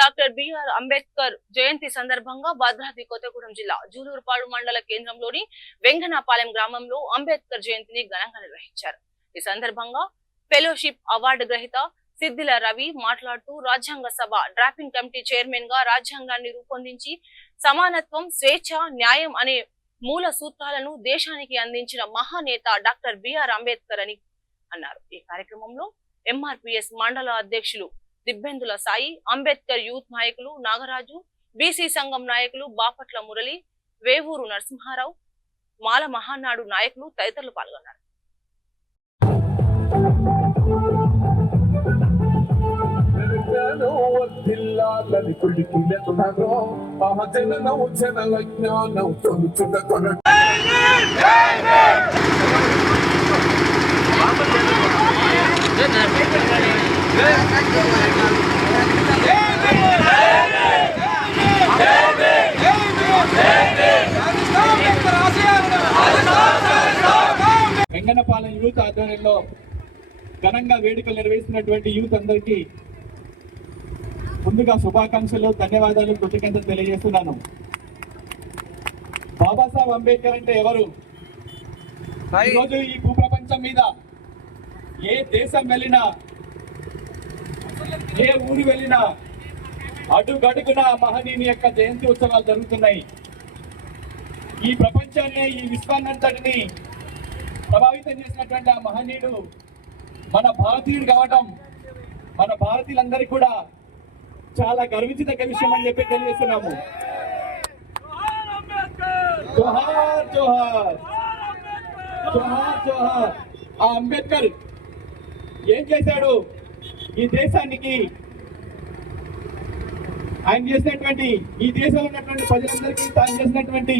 Doctor BR Ambedkar జయంతి సందర్భంగా భద్రాద్రి కొత్తగూడెం జిల్లా జూలూరుపాడు మండల కేంద్రంలోని వెంగనాపాలెం గ్రామంలో అంబేద్కర్ జయంతిని ఘనంగా నిర్వహించారు. ఈ సందర్భంగా ఫెలోషిప్ అవార్డు గ్రహీత సిద్దిల రవి మాట్లాడుతూ రాజ్యాంగ సభ డ్రాఫ్టింగ్ కమిటీ చైర్మన్ గా రాజ్యాంగాన్ని రూపొందించి సమానత్వం, స్వేచ్ఛ, న్యాయం అనే మూల సూత్రాలను దేశానికి అందించిన మహానేత డాక్టర్ బిఆర్ అంబేద్కర్ అని అన్నారు. ఈ కార్యక్రమంలో ఎంఆర్పిఎస్ మండల అధ్యక్షులు దిబ్బెందుల సాయి, అంబేద్కర్ యూత్ నాయకులు నాగరాజు, బీసీ సంఘం నాయకులు బాపట్ల మురళి, వేవూరు నరసింహారావు, మాల మహానాడు నాయకులు తదితరులు పాల్గొన్నారు. వెంగనపాలెం యూత్ ఆధ్వర్యంలో ఘనంగా వేడుకలు నిర్వహిస్తున్నటువంటి యూత్ అందరికీ ముందుగా శుభాకాంక్షలు, ధన్యవాదాలు, కృతజ్ఞతలు తెలియజేస్తున్నాను. బాబాసాహెబ్ అంబేద్కర్ అంటే ఎవరు? ఈరోజు ఈ భూప్రపంచం మీద ఏ దేశం వెళ్ళినా, ఏ ఊరు వెళ్ళినా అడుగడుగున మహనీయుని యొక్క జయంతి ఉత్సవాలు జరుగుతున్నాయి. ఈ ప్రపంచాన్ని, ఈ విశ్వాన్నంతటిని ప్రభావితం చేసినటువంటి ఆ మహనీయుడు మన భారతీయుడు కావడం మన భారతీయులందరికీ కూడా చాలా గర్వించదగ్గ విషయం అని చెప్పి తెలియజేస్తున్నాము. జోహార్ జోహార్ జోహార్ జోహార్. ఆ అంబేద్కర్ ఏం చేశాడు ఈ దేశానికి? ఆయన చేసినటువంటి, ఈ దేశంలో ఉన్నటువంటి ప్రజలందరికీ తాను చేసినటువంటి